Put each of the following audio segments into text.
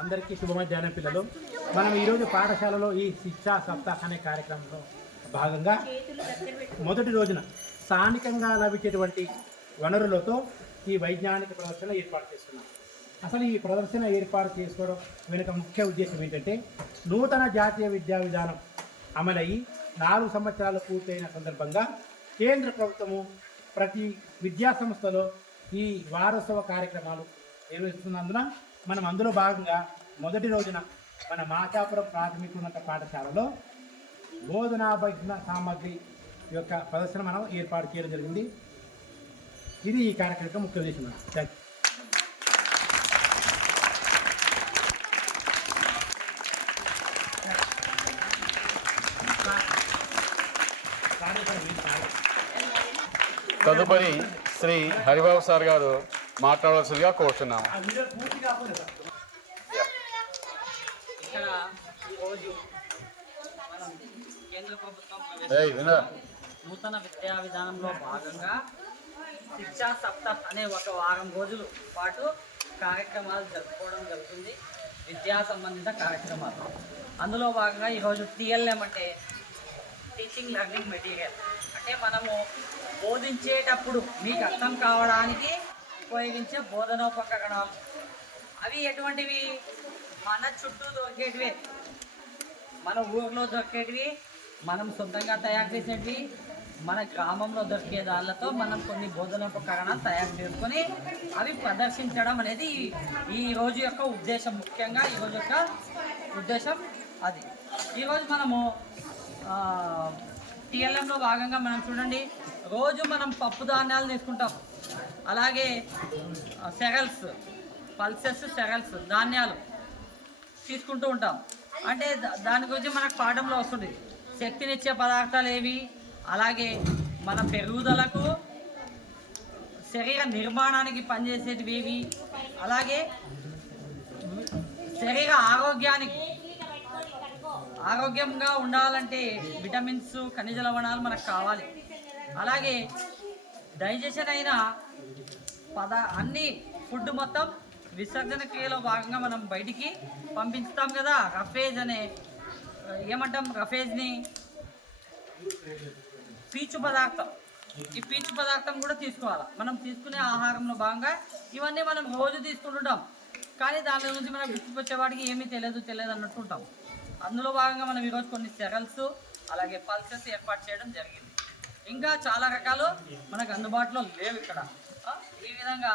అందరికీ శుభ మధ్యాహ్నం పిల్లలు. మనం ఈరోజు పాఠశాలలో ఈ శిక్షా సప్తాహ అనే కార్యక్రమంలో భాగంగా మొదటి రోజున స్థానికంగా లభించేటువంటి వనరులతో ఈ వైజ్ఞానిక ప్రదర్శన ఏర్పాటు చేస్తున్నాం. అసలు ఈ ప్రదర్శన ఏర్పాటు చేసుకోవడం వెనుక ముఖ్య ఉద్దేశం ఏంటంటే నూతన జాతీయ విద్యా విధానం అమలయ్యి నాలుగు సంవత్సరాలు పూర్తయిన సందర్భంగా కేంద్ర ప్రభుత్వము ప్రతి విద్యా సంస్థలో ఈ వారోత్సవ కార్యక్రమాలు నిర్వహిస్తున్నందున మనం అందులో భాగంగా మొదటి రోజున మన మాచాపురం ప్రాథమికోన్నత పాఠశాలలో బోధనా భజన సామగ్రి యొక్క ప్రదర్శన మనం ఏర్పాటు చేయడం జరిగింది ఇది ఈ కార్యక్రమం ముఖ్య ఉద్దేశం. Thank you. తదుపరి శ్రీ హరిబాబు సార్ గారు మాట్లాడవలసిందిగా కోరుతున్నాము ఇక్కడ ఈరోజు మనం కేంద్ర ప్రభుత్వం నూతన విద్యా విధానంలో భాగంగా శిక్షా సప్తాహ్ అనే ఒక వారం రోజుల పాటు కార్యక్రమాలు జరుపుకోవడం జరుగుతుంది. విద్యా సంబంధిత కార్యక్రమాలు. అందులో భాగంగా ఈరోజు టీఎల్ఎం అంటే టీచింగ్ లెర్నింగ్ మెటీరియల్. అంటే మనము బోధించేటప్పుడు మీకు అర్థం కావడానికి ఉపయోగించే బోధనోపకరణాలు. అవి ఎటువంటివి? మన చుట్టూ దొరికేటివి. మన ఊర్లో దొరికేటివి. మనం సొంతంగా తయారు చేసేటివి. మన గ్రామంలో దొరికే దానిలతో మనం కొన్ని బోధనోపకరణాలు తయారు చేసుకొని అవి ప్రదర్శించడం అనేది ఈ- రోజు యొక్క ఉద్దేశం ముఖ్యంగా ఈరోజు యొక్క ఉద్దేశం అది. ఈరోజు మనము టీఎల్ఎంలో భాగంగా మనం చూడండి. రోజు మనం పప్పు ధాన్యాలు తీసుకుంటాం. అలాగే సెగల్స్ పల్సెస్ సెరల్స్ ధాన్యాలు తీసుకుంటూ ఉంటాం. అంటే దా- దాని గురించి మనకు పాఠంలో వస్తుంది. శక్తినిచ్చే పదార్థాలు ఏవి? అలాగే మన పెరుగుదలకు శరీర నిర్మాణానికి పనిచేసేటివి ఏవి? అలాగే శరీర ఆరోగ్యానికి. ఆరోగ్యంగా ఉండాలంటే విటమిన్స్ ఖనిజ లవణాలు మనకు కావాలి. అలాగే డైజెషన్ అయిన పద అన్ని ఫుడ్ మొత్తం విసర్జన క్రియలో భాగంగా మనం బయటికి పంపిస్తాం కదా. రఫేజ్ అనే ఏమంటాం? రఫేజ్ని? పీచు పదార్థం. ఈ పీచు పదార్థం కూడా తీసుకోవాలి? మనం తీసుకునే ఆహారంలో భాగంగా ఇవన్నీ మనం రోజు తీసుకుంటుంటాం. కానీ దాని గురించి మనం గుర్తుకొచ్చేవాడికి ఏమీ తెలియదు తెలియదు అన్నట్టు ఉంటాం. అందులో భాగంగా మనం ఈరోజు కొన్ని సెరల్స్ అలాగే పల్సెస్ ఏర్పాటు చేయడం జరిగింది. ఇంకా చాలా రకాలు మనకు అందుబాటులో లేవు ఇక్కడ. ఈ విధంగా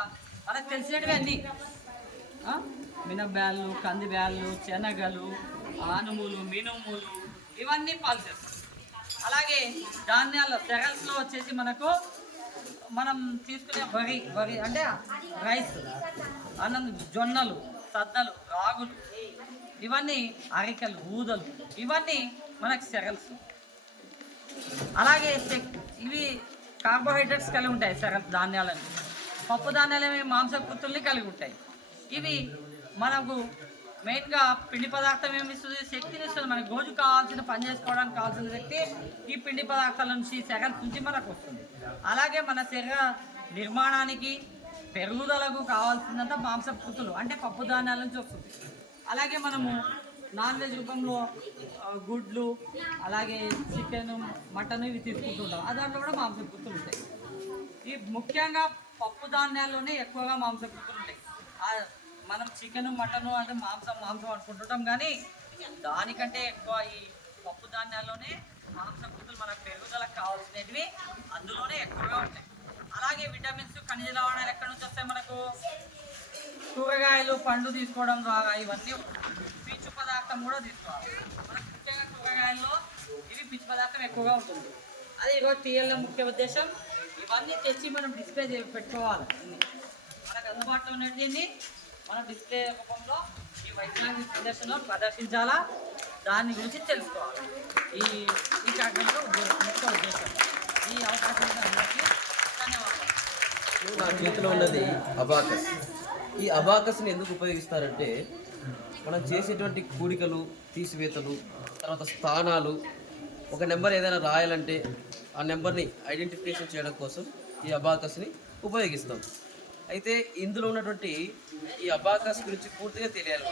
మనకు తెలిసినవి అన్నీ మినబ్యాళ్ళు కంది బ్యాళ్ళు శనగలు ఆనుములు మినుములు ఇవన్నీ పాల్చేస్తాం అలాగే ధాన్యాల్లో సెరల్స్లో వచ్చేసి మనకు మనం తీసుకునే వరి వరి అంటే రైస్ అన్నం జొన్నలు సద్దలు రాగులు ఇవన్నీ అరికలు ఊదలు ఇవన్నీ మనకు సెరల్స్. అలాగే ఇవి కార్బోహైడ్రేట్స్ కలిగి ఉంటాయి సెరల్స్ ధాన్యాలని. పప్పు ధాన్యాలు ఏమి మాంసకృతుల్ని కలిగి ఉంటాయి. ఇవి మనకు మెయిన్గా పిండి పదార్థం ఏమి ఇస్తుంది? శక్తిని ఇస్తుంది. మనకు రోజు కావాల్సిన పని చేసుకోవడానికి కావాల్సిన శక్తి ఈ పిండి పదార్థాల నుంచి సెగల్ నుంచి మనకు వస్తుంది. అలాగే మన శరీర నిర్మాణానికి పెరుగుదలకు కావాల్సినంత మాంసకృతులు అంటే పప్పు ధాన్యాల నుంచి వస్తుంది. అలాగే మనము నాన్ వెజ్ రూపంలో గుడ్లు అలాగే చికెన్ మటన్ ఇవి తీసుకుంటుంటాం. దాంట్లో కూడా మాంసకృతులు ఉంటాయి. ఈ ముఖ్యంగా పప్పు ధాన్యాల్లోనే ఎక్కువగా మాంసకృతులు ఉంటాయి. మనం చికెన్ మటను అంటే మాంసం మాంసం అనుకుంటుంటాం కానీ దానికంటే ఎక్కువ ఈ పప్పు ధాన్యాల్లోనే మాంసకృతులు మనకు పెరుగుదలకు కావాల్సినవి అందులోనే ఎక్కువగా ఉంటాయి. అలాగే విటమిన్స్ ఖనిజ లవణాలు ఎక్కడి నుంచి వస్తాయి మనకు? కూరగాయలు పండ్లు తీసుకోవడం ద్వారా ఇవన్నీ పీచు పదార్థం కూడా తీసుకోవాలి. మనకు ముఖ్యంగా కూరగాయల్లో ఇవి పీచు పదార్థం ఎక్కువగా ఉంటుంది. అది ఈరోజు టీఎల్ఎం ముఖ్య ఉద్దేశం ఇవన్నీ తెచ్చి మనం డిస్ప్లే చే పెట్టుకోవాలి. మనకు అందుబాటులో ఉన్నది మన డిస్ప్లే రూపంలో ఈ వైజ్ఞానిక ప్రదర్శనలో ప్రదర్శించాలా? దాని గురించి తెలుసుకోవాలి? ఈ ఈ కార్యక్రమంలో ఉద్దేశం ముఖ్య ఉద్దేశం. ఈ అవకాశం అందరికీ ధన్యవాదాలు. నా చేతిలో ఉన్నది అబాకస్. ఈ అబాకస్ని ఎందుకు ఉపయోగిస్తారంటే మనం చేసేటువంటి కూడికలు తీసివేతలు తర్వాత స్థానాలు ఒక నెంబర్ ఏదైనా రాయాలంటే ఆ నెంబర్ని ఐడెంటిఫికేషన్ చేయడం కోసం ఈ అబాకస్ని ఉపయోగిస్తాం. అయితే ఇందులో ఉన్నటువంటి ఈ అబాకస్ గురించి పూర్తిగా తెలియాలి.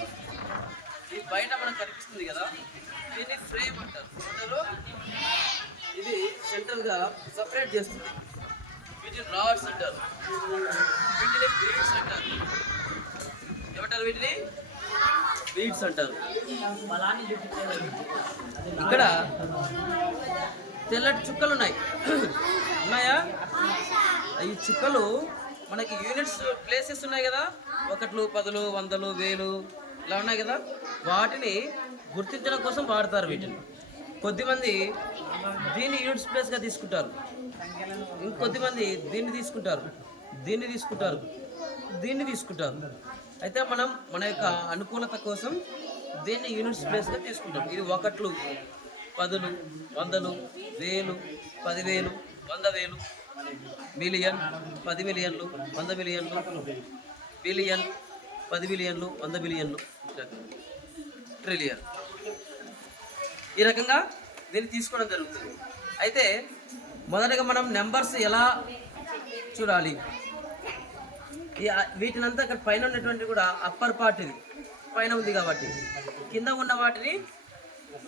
ఇది బయట మనకు కనిపిస్తుంది కదా దీన్ని ఫ్రేమ్ అంటారు. అంటారు ఇది సెంట్రల్గా సపరేట్ చేస్తుంది. వీటిని రాడ్స్ అంటారు. వీటిని బీడ్స్ అంటారు. ఏమంటారు వీటిని? బీడ్స్ అంటారు. ఇక్కడ తెల్లటి చుక్కలు ఉన్నాయి. ఉన్నాయా? ఈ చుక్కలు మనకి యూనిట్స్ ప్లేసెస్ ఉన్నాయి కదా? ఒకట్లు పదులు వందలు వేలు ఇలా ఉన్నాయి కదా? వాటిని గుర్తించడం కోసం వాడతారు వీటిని. కొద్దిమంది దీన్ని యూనిట్స్ ప్లేస్గా తీసుకుంటారు. ఇంకొద్దిమంది దీన్ని తీసుకుంటారు. దీన్ని తీసుకుంటారు. దీన్ని తీసుకుంటారు. అయితే మనం మన యొక్క అనుకూలత కోసం దీన్ని యూనిట్స్ ప్లేస్గా తీసుకుంటాం. ఇది ఒకట్లు పదులు వందలు వేలు పదివేలు వంద వేలు మిలియన్ పది మిలియన్లు వంద మిలియన్లు బిలియన్ పది బిలియన్లు వంద బిలియన్లు ట్రిలియన్. ఈ రకంగా దీన్ని తీసుకోవడం జరుగుతుంది. అయితే మొదటగా మనం నెంబర్స్ ఎలా చూడాలి? వీటినంతా ఇక్కడ పైన ఉన్నటువంటి కూడా అప్పర్ పార్ట్ ఇది. పైన ఉంది కాబట్టి. కింద ఉన్న వాటిని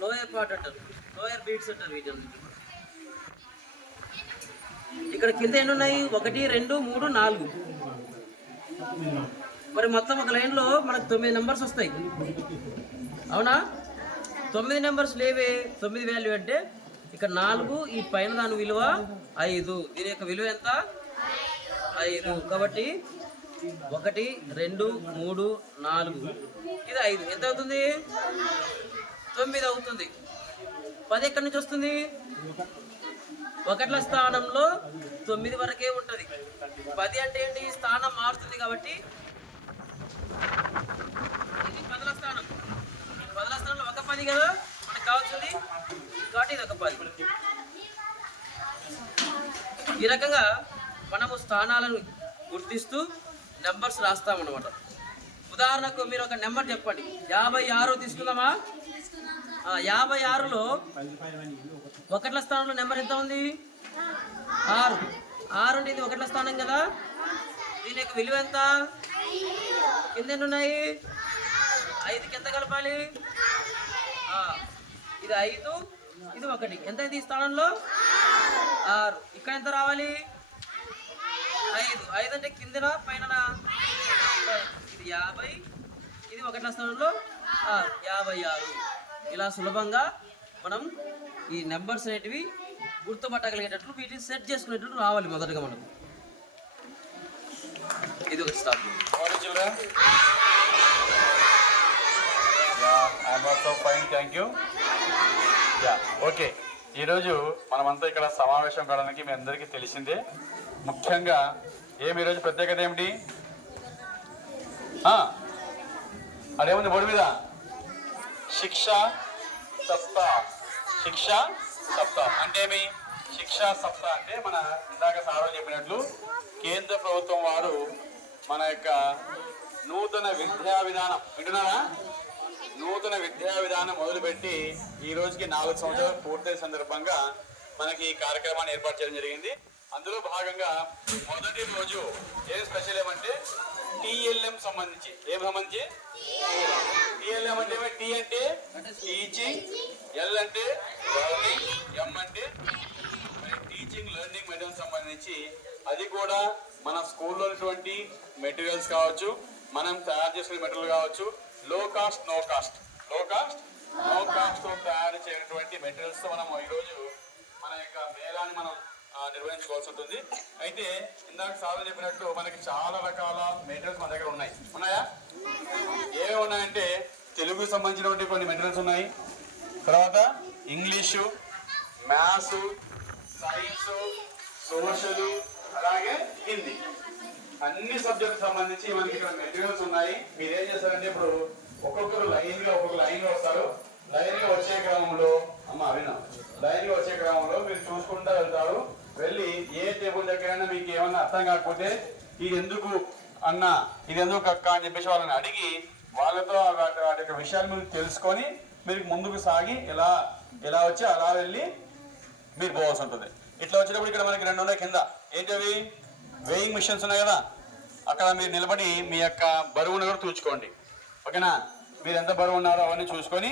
లోయర్ పార్ట్ అంటారు. లోయర్ బీట్స్ అంటారు వీటి ఇక్కడ కింద ఎన్ని ఉన్నాయి ఒకటి రెండు మూడు నాలుగు. మరి మొత్తం ఒక లైన్లో మనకు తొమ్మిది నెంబర్స్ వస్తాయి. అవునా? తొమ్మిది నెంబర్స్ లేవే. తొమ్మిది వాల్యూ అంటే ఇక్కడ నాలుగు ఈ పైన దాని విలువ ఐదు. దీని యొక్క విలువ ఎంత? ఐదు. కాబట్టి ఒకటి రెండు మూడు నాలుగు. ఇది ఐదు. ఎంత అవుతుంది? తొమ్మిది అవుతుంది. పది ఎక్కడి నుంచి వస్తుంది? ఒకట్ల స్థానంలో తొమ్మిది వరకే ఉంటుంది. పది అంటే ఏంటి? స్థానం మారుతుంది కాబట్టి ఇది పదల స్థానం. ఈ పదల స్థానంలో ఒక పది కదా? మనకు కావాల్సింది కాబట్టి ఇది ఒక పది. ఈ రకంగా మనము స్థానాలను గుర్తిస్తూ నెంబర్స్ రాస్తామన్నమాట ఉదాహరణకు మీరు ఒక నెంబర్ చెప్పండి. యాభై ఆరు తీసుకుందామా? యాభై ఆరులో ఒకట్ల స్థానంలో నెంబర్ ఎంత ఉంది? ఆరు. ఆరు అంటే ఇది ఒకట్ల స్థానం కదా? దీని యొక్క విలువ ఎంత? కింద ఎన్ని ఉన్నాయి? ఐదుకి ఎంత కలపాలి? ఆ, ఇది ఐదు ఇది ఒకటి. ఎంత అయింది ఈ స్థానంలో? ఆరు. ఇక్కడ ఎంత రావాలి? ఐదు. ఐదు అంటే కిందన పైన ఇది యాభై. ఇది ఒకట్ల స్థానంలో? ఆరు. యాభై ఆరు. ఇలా సులభంగా మనం ఈ నెంబర్స్ అనేటివి గుర్తుపట్టగలిగేటట్లు వీటిని సెట్ చేసుకునేటట్లు రావాలి మొదటగా మనం ఇది ఒక స్టాప్ What did you. ఈరోజు మనమంతా ఇక్కడ సమావేశం కావడానికి మీ అందరికీ తెలిసిందే. ముఖ్యంగా ఏమి ఈరోజు ప్రత్యేకత ఏమిటి? అదేముంది బోర్డు మీద? శిక్ష సస్తా శిక్ష సప్తా. అంటేమి శిక్షా శిక్ష అంటే మన ఇందాక సారో చెప్పినట్లు కేంద్ర ప్రభుత్వం వారు మన యొక్క నూతన విద్యా విధానం. వింటున్నారా? నూతన విద్యా విధానం మొదలుపెట్టి ఈ రోజుకి నాలుగు సంవత్సరాలు పూర్తయిన సందర్భంగా మనకి ఈ కార్యక్రమాన్ని ఏర్పాటు చేయడం జరిగింది. అందులో భాగంగా మొదటి రోజు ఏం స్పెషల్ ఏమంటే టీఎల్ఎం సంబంధించి. ఏం సంబంధించి? టీఎల్ఎం అంటే టి అంటే? టీచింగ్ ఎల్ అంటే? లర్నింగ్ ఎం అంటే? మరి టీచింగ్ లెర్నింగ్ మెటీరియల్ సంబంధించి అది కూడా మన స్కూల్లో ఉన్నటువంటి మెటీరియల్స్ కావచ్చు మనం తయారు చేసిన మెటీరియల్ కావచ్చు లో కాస్ట్ నో కాస్ట్లో కాస్ట్ నో కాస్ట్తో తయారు చేయనటువంటి మెటీరియల్స్తో మనం ఈరోజు మన యొక్క మేళాన్ని మనం నిర్వహించుకోవాల్సి ఉంటుంది. అయితే ఇందాక సార్ చెప్పినట్టు మనకి చాలా రకాల మెటీరియల్స్ మన దగ్గర ఉన్నాయి. ఉన్నాయా? ఏమేమి ఉన్నాయంటే తెలుగుకి సంబంధించినటువంటి కొన్ని మెటీరియల్స్ ఉన్నాయి. తర్వాత ఇంగ్లీషు మ్యాథ్స్ సైన్స్ సోషల్ అలాగే హిందీ. అన్ని సబ్జెక్ట్ సంబంధించి మనకి ఇక్కడ మెటీరియల్స్ ఉన్నాయి. మీరు ఏం చేస్తారంటే ఇప్పుడు ఒక్కొక్కరు లైన్గా ఒక్కొక్క లైన్లో వస్తారు. లైన్గా వచ్చే క్రమంలో అమ్మ వినా. లైన్గా వచ్చే క్రమంలో మీరు చూసుకుంటూ వెళ్తారు. వెళ్ళి ఏ టేబుల్ దగ్గరైనా మీకు ఏమన్నా అర్థం కాకపోతే ఇది ఎందుకు అన్న ఇది ఎందుకు అక్క అని చెప్పేసి వాళ్ళని అడిగి వాళ్ళతో వాటి వాటి యొక్క విషయాలు మీరు తెలుసుకొని మీరు ముందుకు సాగి ఎలా ఎలా వచ్చి అలా వెళ్ళి మీరు పోవాల్సి ఉంటుంది. ఇట్లా వచ్చేటప్పుడు ఇక్కడ మనకి రెండు ఉన్నాయి కింద. ఏంటవి? వెయింగ్ మిషన్స్ ఉన్నాయి కదా. అక్కడ మీరు నిలబడి మీ యొక్క బరువును కూడా తూచుకోండి. ఓకేనా? మీరు ఎంత బరువు ఉన్నారో అవన్నీ చూసుకొని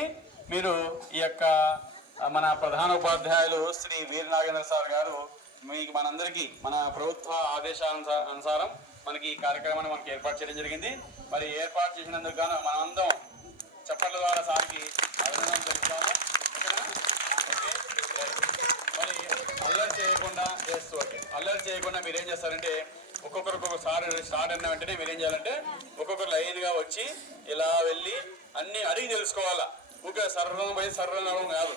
మీరు ఈ యొక్క మన ప్రధాన ఉపాధ్యాయులు శ్రీ వీర నాగేంద్ర సార్ గారు మీకు మనందరికీ మన ప్రభుత్వ ఆదేశాల అనుసారం మనకి ఈ కార్యక్రమాన్ని మనకి ఏర్పాటు చేయడం జరిగింది. మరి ఏర్పాటు చేసినందుకు గాను మనమందరం చప్పట్ల ద్వారా సార్కి అభినందనలు తెలుపుతాము. ఓకే? మరి అల్లరి చేయకుండా చేస్తూ ఓకే అల్లరి చేయకుండా మీరు ఏం చేస్తారంటే ఒక్కొక్కరు ఒక్కొక్కసారి స్టార్ట్ అయిన వెంటనే మీరు ఏం చేయాలంటే ఒక్కొక్కరు లైన్గా వచ్చి ఇలా వెళ్ళి అన్ని అడిగి తెలుసుకోవాలా. ఊకే సర్రం పోయి సర్రం అవడం కాదు?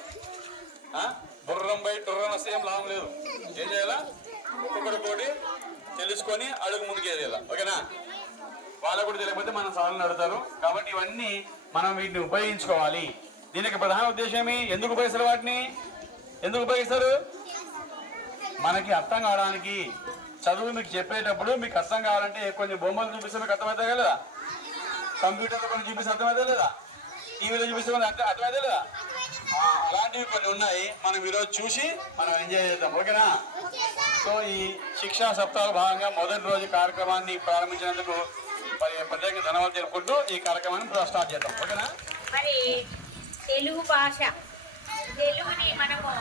బుర్రం బై టుర్రం వస్తే లాభం లేదు. ఏం చేయాలా? ఒక్కొక్కటి కోటి తెలుసుకొని అడుగు ముందుకేదేలా ఓకేనా? వాళ్ళకు కూడా తెలియకపోతే మన సార్లు అడుగుతారు కాబట్టి ఇవన్నీ మనం వీటిని ఉపయోగించుకోవాలి. దీనికి ప్రధాన ఉద్దేశం ఏమి? ఎందుకు ఉపయోగిస్తారు వాటిని? ఎందుకు ఉపయోగిస్తారు? మనకి అర్థం కావడానికి. చదువు మీకు చెప్పేటప్పుడు మీకు అర్థం కావాలంటే కొంచెం బొమ్మలు చూపిస్తే మీకు అర్థమవుతాయి కదా కంప్యూటర్లో కొన్ని చూపిస్తే అర్థమవుతాయి లేదా? టీవీలో చూపిస్తే కొన్ని అర్థం అర్థమవుతాయి లేదా? అలాంటివి కొన్ని ఉన్నాయి. మనం ఈరోజు చూసి మనం ఎంజాయ్ చేద్దాం. ఓకేనా? సో ఈ శిక్షా సప్తాహ భాగంగా మొదటి రోజు కార్యక్రమాన్ని ప్రారంభించినందుకు మరి ప్రత్యేక ధన్యవాదాలు తెలుపుకుంటూ ఈ కార్యక్రమాన్ని స్టార్ట్ చేద్దాం. ఓకేనా? మరి తెలుగు భాష తెలుగుని మనము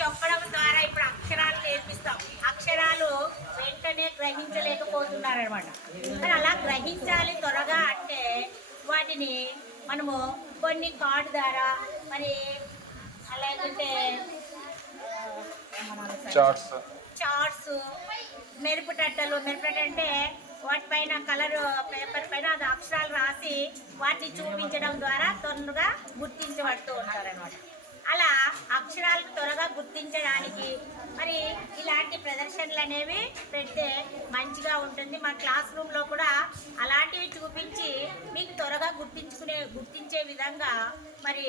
చెప్పడం ద్వారా ఇప్పుడు అక్షరాలు నేర్పిస్తాం. అక్షరాలు వెంటనే గ్రహించలేకపోతున్నారు అనమాట మరి అలా గ్రహించాలి త్వరగా అంటే వాటిని మనము కొన్ని కార్డు ద్వారా. మరి అలాగంటే చార్ట్స్ చార్ట్స్ మెరుపుటట్టలు మెరుపుటట్ట అంటే వాటిపైన కలర్ పేపర్ పైన అది అక్షరాలు రాసి వాటిని చూపించడం ద్వారా తొందరగా గుర్తించబడుతూ ఉంటారనమాట అలా అక్షరాలు త్వరగా గుర్తించడానికి మరి ఇలాంటి ప్రదర్శనలు అనేవి పెడితే మంచిగా ఉంటుంది. మా క్లాస్ రూమ్లో కూడా అలాంటివి చూపించి మీకు త్వరగా గుర్తించుకునే గుర్తించే విధంగా మరి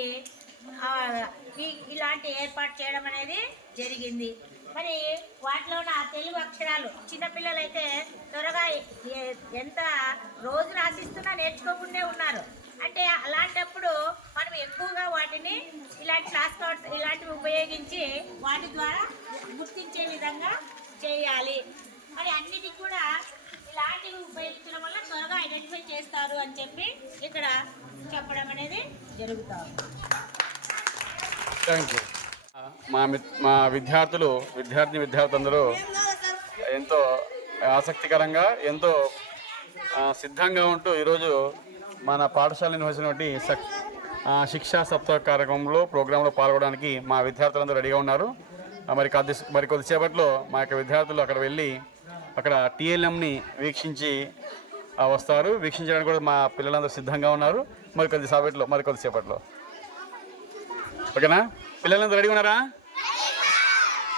ఇలాంటి ఏర్పాటు చేయడం అనేది జరిగింది. మరి వాటిలో నా తెలుగు అక్షరాలు చిన్నపిల్లలైతే త్వరగా ఎంత రోజు రాసిస్తున్నా నేర్చుకోకుండా ఉన్నారు అంటే అలాంటప్పుడు మనం ఎక్కువగా వాటిని ఇలాంటి క్లాస్ కార్డ్స్ ఇలాంటివి ఉపయోగించి వాటి ద్వారా గుర్తించే విధంగా చేయాలి. మరి అన్నిటి కూడా ఇలాంటివి ఉపయోగించడం వల్ల త్వరగా ఐడెంటిఫై చేస్తారు అని చెప్పి ఇక్కడ చెప్పడం అనేది జరుగుతారు మా మా విద్యార్థులు విద్యార్థి విద్యార్థులందరూ ఎంతో ఆసక్తికరంగా ఎంతో సిద్ధంగా ఉంటూ ఈరోజు మన పాఠశాల నిర్వహించినటువంటి శిక్షా సప్తాహ కార్యక్రమంలో ప్రోగ్రాంలో పాల్గొనడానికి మా విద్యార్థులందరూ రెడీగా ఉన్నారు. మరి కొద్ది మరి కొద్దిసేపట్లో మా యొక్క విద్యార్థులు అక్కడ వెళ్ళి అక్కడ టీఎల్ఎంని వీక్షించి వస్తారు. వీక్షించడానికి కూడా మా పిల్లలందరూ సిద్ధంగా ఉన్నారు. మరి కొద్దిసేపట్లో మరి కొద్దిసేపట్లో ఓకేనా? పిల్లలందరూ రెడీ ఉన్నారా?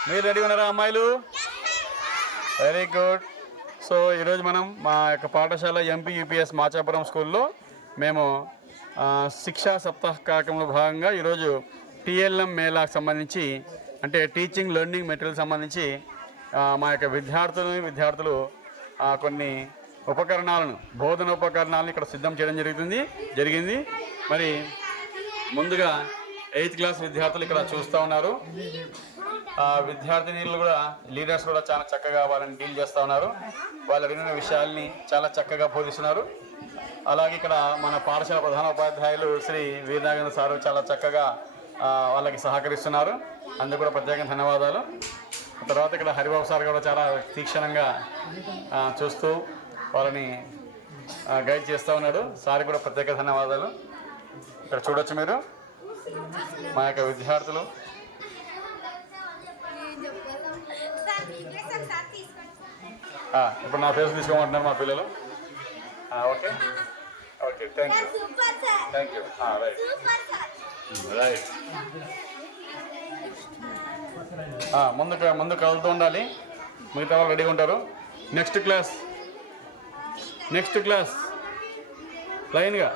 మీరు రెడీ ఉన్నారా అమ్మాయిలు? Very good. సో ఈరోజు మనం మా యొక్క పాఠశాల ఎంపీ యూపీఎస్ మాచాపురం స్కూల్లో మేము శిక్షా సప్తాహ కార్యక్రమంలో భాగంగా ఈరోజు టీఎల్ఎం మేళాకు సంబంధించి అంటే టీచింగ్ లెర్నింగ్ మెటీరియల్ సంబంధించి మా యొక్క విద్యార్థులు విద్యార్థులు కొన్ని ఉపకరణాలను బోధన ఉపకరణాలను ఇక్కడ సిద్ధం చేయడం జరుగుతుంది జరిగింది. మరి ముందుగా ఎయిత్ క్లాస్ విద్యార్థులు ఇక్కడ చూస్తూ ఉన్నారు. ఆ విద్యార్థినీలు కూడా లీడర్స్ కూడా చాలా చక్కగా వాళ్ళని డీల్ చేస్తూ ఉన్నారు. వాళ్ళు అడిగిన విషయాల్ని చాలా చక్కగా బోధిస్తున్నారు. అలాగే ఇక్కడ మన పాఠశాల ప్రధాన ఉపాధ్యాయులు శ్రీ వీరనాగేంద్ర సారు చాలా చక్కగా వాళ్ళకి సహకరిస్తున్నారు. అందుకు కూడా ప్రత్యేక ధన్యవాదాలు. తర్వాత ఇక్కడ హరిబాబు సార్ కూడా చాలా తీక్షణంగా చూస్తూ వాళ్ళని గైడ్ చేస్తూ ఉన్నాడు. సార్ కూడా ప్రత్యేక ధన్యవాదాలు. ఇక్కడ చూడొచ్చు మీరు. మా యొక్క విద్యార్థులు. ఇప్పుడు నా ఫేస్ తీసుకోమంటున్నారు మా పిల్లలు. Okay. Okay thank you thank you right right ఆ, ముందుకు ముందు కదులుతూ ఉండాలి. మిగతా వాళ్ళు రెడీగా ఉంటారు. నెక్స్ట్ క్లాస్ నెక్స్ట్ క్లాస్ లైన్గా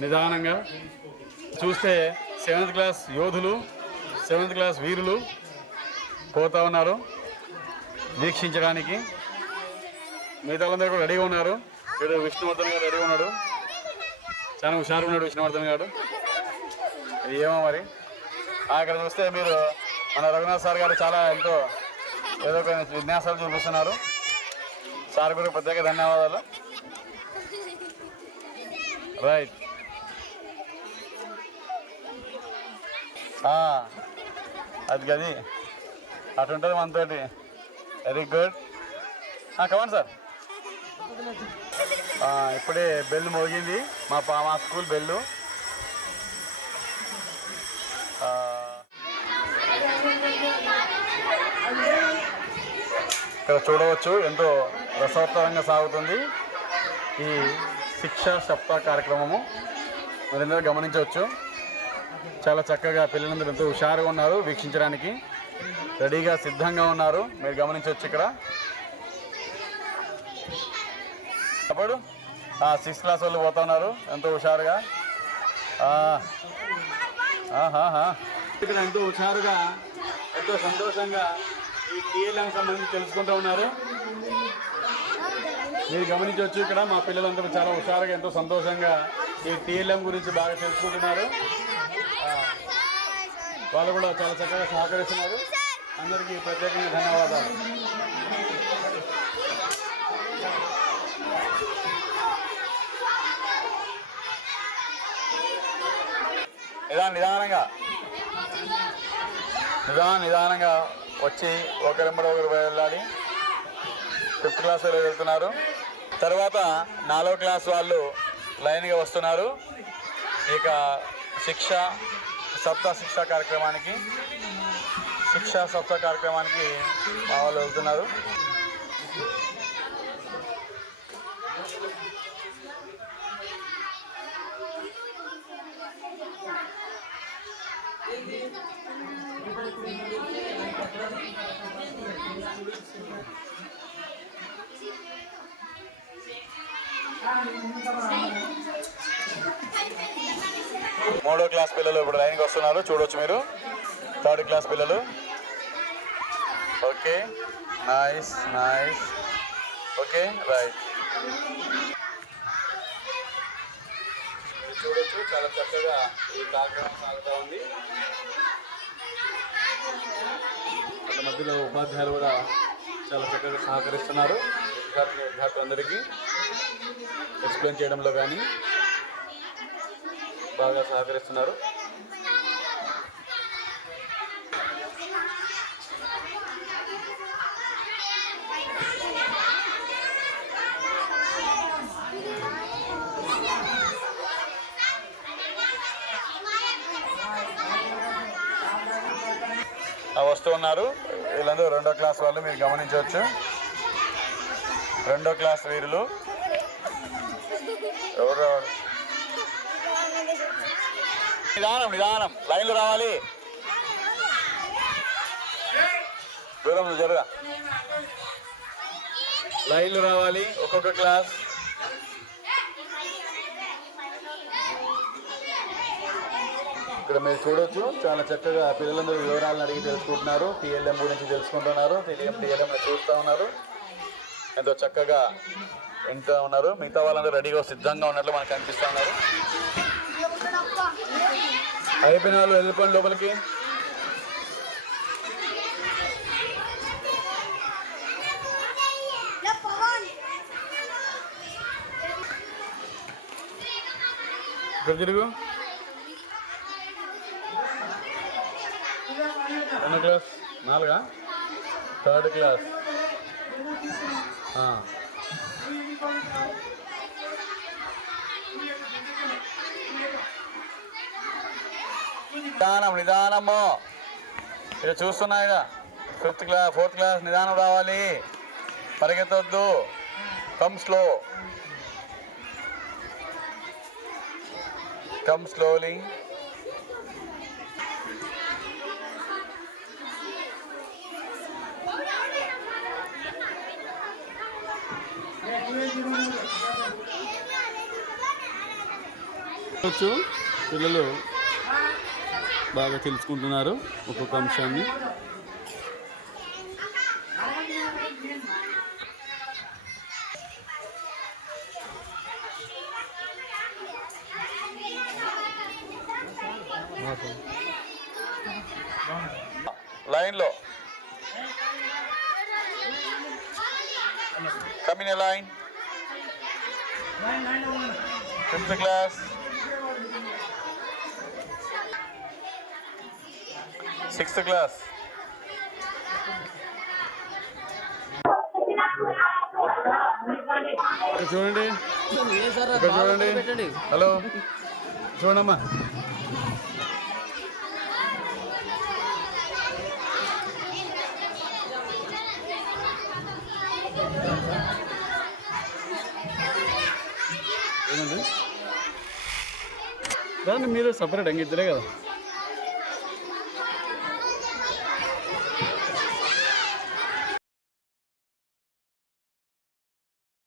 నిదానంగా. చూస్తే సెవెంత్ క్లాస్ యోధులు సెవెంత్ క్లాస్ వీరులు పోతా ఉన్నారు. వీక్షించడానికి. మిగతా వాళ్ళందరూ కూడా రెడీగా ఉన్నారు. ఇక్కడ విష్ణువర్ధన్ గారు రెడీగా ఉన్నాడు. చాలా హుషారు ఉన్నాడు విష్ణువర్ధన్ గారు. ఏమో మరి. అక్కడ చూస్తే మీరు మన రఘునాథ్ సార్ గారు చాలా ఎంతో ఏదో కొన్ని విన్యాసాలు చూపిస్తున్నారు. సార్ కూడా ప్రత్యేక ధన్యవాదాలు. రైట్ అది గది. అటు ఉంటుంది మనతోటి. వెరీ గుడ్ కమండి సార్ ఇప్పుడే బెల్ మోగింది. మా పా మా స్కూల్ బెల్లు. ఆ, ఇక్కడ చూడవచ్చు ఎంతో రసవత్తరంగా సాగుతుంది ఈ శిక్షా సప్తాహ కార్యక్రమము. మరిందరూ గమనించవచ్చు. చాలా చక్కగా పిల్లలందరూ ఎంతో హుషారుగా ఉన్నారు వీక్షించడానికి. రెడీగా సిద్ధంగా ఉన్నారు. మీరు గమనించవచ్చు ఇక్కడ. అప్పుడు సిక్స్త్ క్లాస్ వాళ్ళు పోతా ఉన్నారు ఎంతో హుషారుగా. ఇక్కడ ఎంతో హుషారుగా ఎంతో సంతోషంగా ఈ టీఎల్ఎం సంబంధించి తెలుసుకుంటూ ఉన్నారు. మీరు గమనించవచ్చు ఇక్కడ మా పిల్లలందరూ చాలా హుషారుగా ఎంతో సంతోషంగా ఈ టీఎల్ఎం గురించి బాగా తెలుసుకుంటున్నారు. వాళ్ళు కూడా చాలా చక్కగా సహకరిస్తున్నారు. అందరికీ ప్రత్యేకంగా ధన్యవాదాలు. నిదాన నిదానంగా. నిదాన నిదానంగా వచ్చి ఒకరింబడి ఒకరు వెళ్ళాలి. ఫిఫ్త్ క్లాస్ వాళ్ళు వెళ్తున్నారు. తర్వాత నాలుగో క్లాస్ వాళ్ళు లైన్గా వస్తున్నారు. ఇక శిక్ష సప్తా శిక్ష కార్యక్రమానికి శిక్ష సప్తా కార్యక్రమానికి మా వాళ్ళు వెళ్తున్నారు. మూడో క్లాస్ పిల్లలు ఇప్పుడు లైన్కి వస్తున్నారు. చూడొచ్చు మీరు. థర్డ్ క్లాస్ పిల్లలు. Okay. Nice nice okay right చూడొచ్చు చాలా చక్కగా ఈ కార్యక్రమం సాగుతూ ఉంది. అంత మధ్యలో ఉపాధ్యాయులు కూడా చాలా చక్కగా సహకరిస్తున్నారు. విద్యార్థి విద్యార్థులందరికీ ఎక్స్ప్లెయిన్ చేయడంలో కానీ బాగా సహకరిస్తున్నారు. ఆ, వస్తూ ఉన్నారు. వీళ్ళందరూ రెండో క్లాస్ వాళ్ళు మీరు గమనించవచ్చు. రెండో క్లాస్ వీరులు. ఎవరు నిదానం నిదానం. లైన్లు రావాలి. దూరం జరగా. లైన్లు రావాలి ఒక్కొక్క క్లాస్. ఇక్కడ మీరు చూడొచ్చు. చాలా చక్కగా పిల్లలందరూ వివరాలను అడిగి తెలుసుకుంటున్నారు. టీఎల్ఎం గురించి తెలుసుకుంటున్నారు. టీఎల్ఎం చూస్తూ ఉన్నారు. ఎంతో చక్కగా వింటూ ఉన్నారు. మిగతా వాళ్ళందరూ రెడీగా సిద్ధంగా ఉన్నట్లు మనకు కనిపిస్తూ ఉన్నారు. అయిపోయిన వాళ్ళు వెళ్ళిపోయిన లోపలికి. ఇక్కడ తిరుగు. ఎన్నో క్లాస్? నాలుగా? Third class. నిదానం నిదానము. ఇక్కడ చూస్తున్నా ఇక. ఫిఫ్త్ క్లాస్ ఫోర్త్ క్లాస్ నిదానం రావాలి. పరిగెత్తొద్దు. Come slow. Come slowly. చూడవచ్చు పిల్లలు బాగా తెలుసుకుంటున్నారు ఒక్కొక్క అంశాన్ని. లైన్లో. Come in line class. Sixth class. ఇక్కడ చూడండి. చూడండి. హలో. చూడమ్మా దాన్ని మీరు సపరేట్ ఇంక ఇద్దరే కదా.